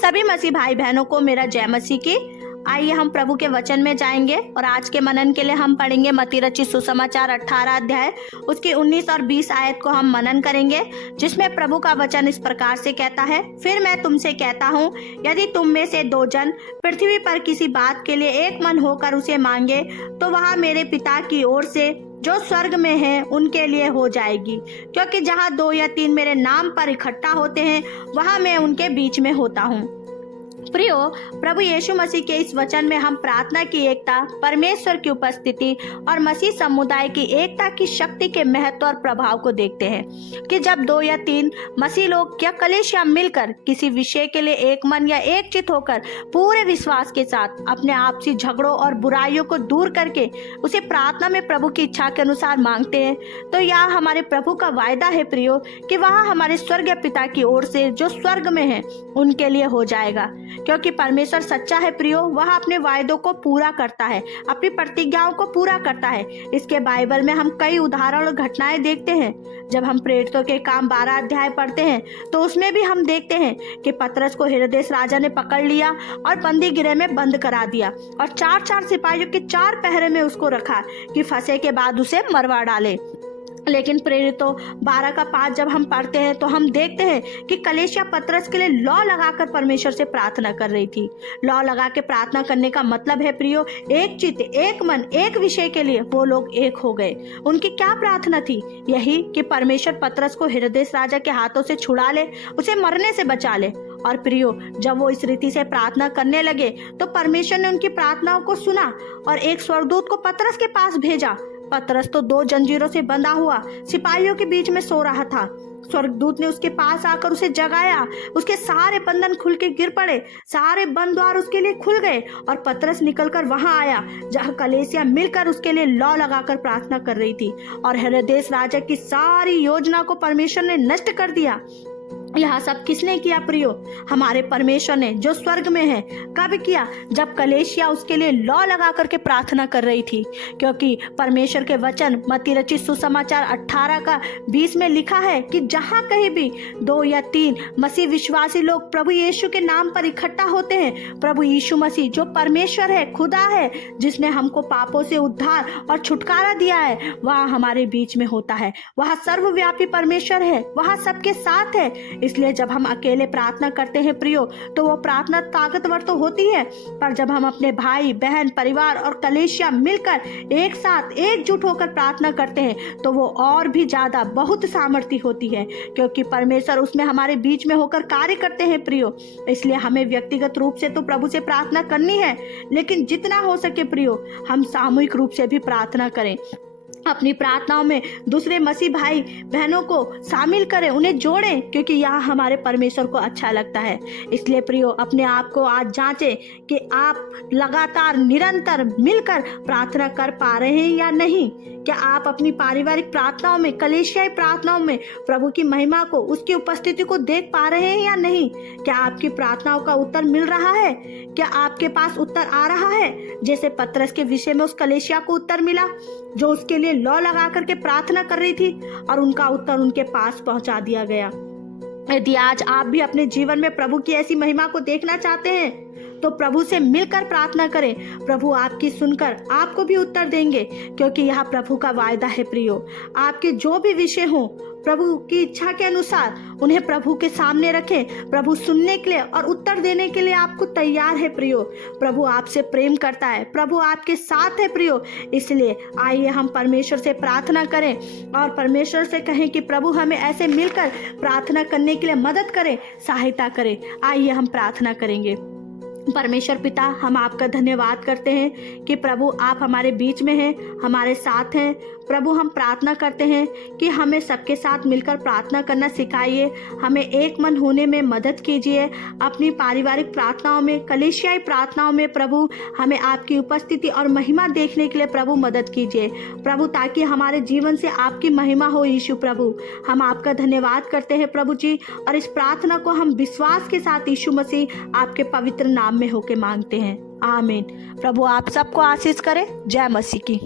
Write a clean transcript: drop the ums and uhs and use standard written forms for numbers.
सभी मसीह भाई बहनों को मेरा जय मसीह की। आइए हम प्रभु के वचन में जाएंगे और आज के मनन के लिए हम पढ़ेंगे मत्ती रचित सुसमाचार 18 अध्याय उसकी 19 और 20 आयत को हम मनन करेंगे, जिसमें प्रभु का वचन इस प्रकार से कहता है, फिर मैं तुमसे कहता हूँ, यदि तुम में से 2 जन पृथ्वी पर किसी बात के लिए एक मन होकर उसे मांगे तो वह मेरे पिता की ओर से जो स्वर्ग में है उनके लिए हो जाएगी। क्योंकि जहाँ 2 या 3 मेरे नाम पर इकट्ठा होते हैं वहाँ मैं उनके बीच में होता हूँ। प्रियो, प्रभु यीशु मसीह के इस वचन में हम प्रार्थना की एकता, परमेश्वर की उपस्थिति और मसीह समुदाय की एकता की शक्ति के महत्व और प्रभाव को देखते हैं कि जब 2 या 3 मसीह लोग या कलीसिया मिलकर किसी विषय के लिए एक मन या एक चित होकर पूरे विश्वास के साथ अपने आपसी झगड़ों और बुराइयों को दूर करके उसे प्रार्थना में प्रभु की इच्छा के अनुसार मांगते हैं, तो यह हमारे प्रभु का वायदा है प्रियो कि वह हमारे स्वर्गीय पिता की ओर से जो स्वर्ग में है उनके लिए हो जाएगा। क्योंकि परमेश्वर सच्चा है प्रियो, वह अपने वायदों को पूरा करता है, अपनी प्रतिज्ञाओं को पूरा करता है। इसके बाइबल में हम कई उदाहरण और घटनाएं देखते हैं। जब हम प्रेरितों के काम 12 अध्याय पढ़ते हैं तो उसमें भी हम देखते हैं कि पतरस को हेरोदेस राजा ने पकड़ लिया और बंदी गृह में बंद करा दिया और 4-4 सिपाहियों के 4 पहरे में उसको रखा कि फंसे के बाद उसे मरवा डाले। लेकिन प्रेरितों 12 का 5 जब हम पढ़ते हैं तो हम देखते हैं कि कलीसिया पतरस के लिए लौ लगाकर परमेश्वर से प्रार्थना कर रही थी। लौ लगा के प्रार्थना करने का मतलब है प्रियो, एक चित्त, एक मन, एक विषय के लिए वो लोग एक हो गए। उनकी क्या प्रार्थना थी? यही कि परमेश्वर पतरस को हेरोदेस राजा के हाथों से छुड़ा ले, उसे मरने से बचा ले। और प्रियो, जब वो इस रीति से प्रार्थना करने लगे तो परमेश्वर ने उनकी प्रार्थनाओं को सुना और एक स्वर्गदूत को पतरस के पास भेजा। पतरस तो 2 जंजीरों से बंधा हुआ सिपाहियों के बीच में सो रहा था। स्वर्गदूत ने उसके पास आकर उसे जगाया, उसके सारे बंधन खुल के गिर पड़े, सारे बंद द्वार उसके लिए खुल गए और पतरस निकलकर वहां आया जहां कलीसिया मिलकर उसके लिए लौ लगाकर प्रार्थना कर रही थी और हेरोदेस राजा की सारी योजना को परमेश्वर ने नष्ट कर दिया। यह सब किसने किया प्रियो? हमारे परमेश्वर ने जो स्वर्ग में है। कब किया? जब कलीसिया उसके लिए लौ लगा करके प्रार्थना कर रही थी। क्योंकि परमेश्वर के वचन मत्ती रचित सुसमाचार 18 का 20 में लिखा है कि जहाँ कहीं भी 2 या 3 मसीह विश्वासी लोग प्रभु यीशु के नाम पर इकट्ठा होते हैं, प्रभु यीशु मसीह जो परमेश्वर है, खुदा है, जिसने हमको पापों से उद्धार और छुटकारा दिया है, वह हमारे बीच में होता है। वह सर्वव्यापी परमेश्वर है, वह सबके साथ है। इसलिए जब हम अकेले प्रार्थना करते हैं प्रियो तो वो प्रार्थना ताकतवर तो होती है, पर जब हम अपने भाई बहन, परिवार और कलीसिया मिलकर एक साथ एकजुट होकर प्रार्थना करते हैं तो वो और भी ज्यादा बहुत सामर्थ्य होती है, क्योंकि परमेश्वर उसमें हमारे बीच में होकर कार्य करते हैं प्रियो। इसलिए हमें व्यक्तिगत रूप से तो प्रभु से प्रार्थना करनी है, लेकिन जितना हो सके प्रियो हम सामूहिक रूप से भी प्रार्थना करें। अपनी प्रार्थनाओं में दूसरे मसीह भाई बहनों को शामिल करें, उन्हें जोड़ें, क्योंकि यह हमारे परमेश्वर को अच्छा लगता है। इसलिए प्रियो, अपने आप को आज जांचें कि आप लगातार निरंतर मिलकर प्रार्थना कर पा रहे हैं या नहीं। क्या आप अपनी पारिवारिक प्रार्थनाओं में, कलीसियाई प्रार्थनाओं में प्रभु की महिमा को, उसकी उपस्थिति को देख पा रहे हैं या नहीं? क्या आपकी प्रार्थनाओं का उत्तर मिल रहा है? क्या आपके पास उत्तर आ रहा है? जैसे पतरस के विषय में उस कलीसिया को उत्तर मिला जो उसके लिए लौ लगा करके प्रार्थना कर रही थी और उनका उत्तर उनके पास पहुंचा दिया गया। यदि आज आप भी अपने जीवन में प्रभु की ऐसी महिमा को देखना चाहते हैं तो प्रभु से मिलकर प्रार्थना करें। प्रभु आपकी सुनकर आपको भी उत्तर देंगे, क्योंकि यह प्रभु का वायदा है प्रियो। आपके जो भी विषय हो, प्रभु की इच्छा के अनुसार उन्हें प्रभु के सामने रखें। प्रभु सुनने के लिए और उत्तर देने के लिए आपको तैयार है प्रियो। प्रभु आपसे प्रेम करता है, प्रभु आपके साथ है प्रियो। इसलिए आइए हम परमेश्वर से प्रार्थना करें और परमेश्वर से कहें कि प्रभु हमें ऐसे मिलकर प्रार्थना करने के लिए मदद करें, सहायता करें। आइए हम प्रार्थना करेंगे। परमेश्वर पिता, हम आपका धन्यवाद करते हैं कि प्रभु आप हमारे बीच में हैं, हमारे साथ हैं। प्रभु हम प्रार्थना करते हैं कि हमें सबके साथ मिलकर प्रार्थना करना सिखाइए, हमें एक मन होने में मदद कीजिए। अपनी पारिवारिक प्रार्थनाओं में, कलीसियाई प्रार्थनाओं में प्रभु हमें आपकी उपस्थिति और महिमा देखने के लिए प्रभु मदद कीजिए प्रभु, ताकि हमारे जीवन से आपकी महिमा हो। यीशु प्रभु, हम आपका धन्यवाद करते हैं प्रभु जी, और इस प्रार्थना को हम विश्वास के साथ यीशु मसीह आपके पवित्र नाम में होके मांगते हैं। आमीन। प्रभु आप सबको आशीष करे। जय मसीह की।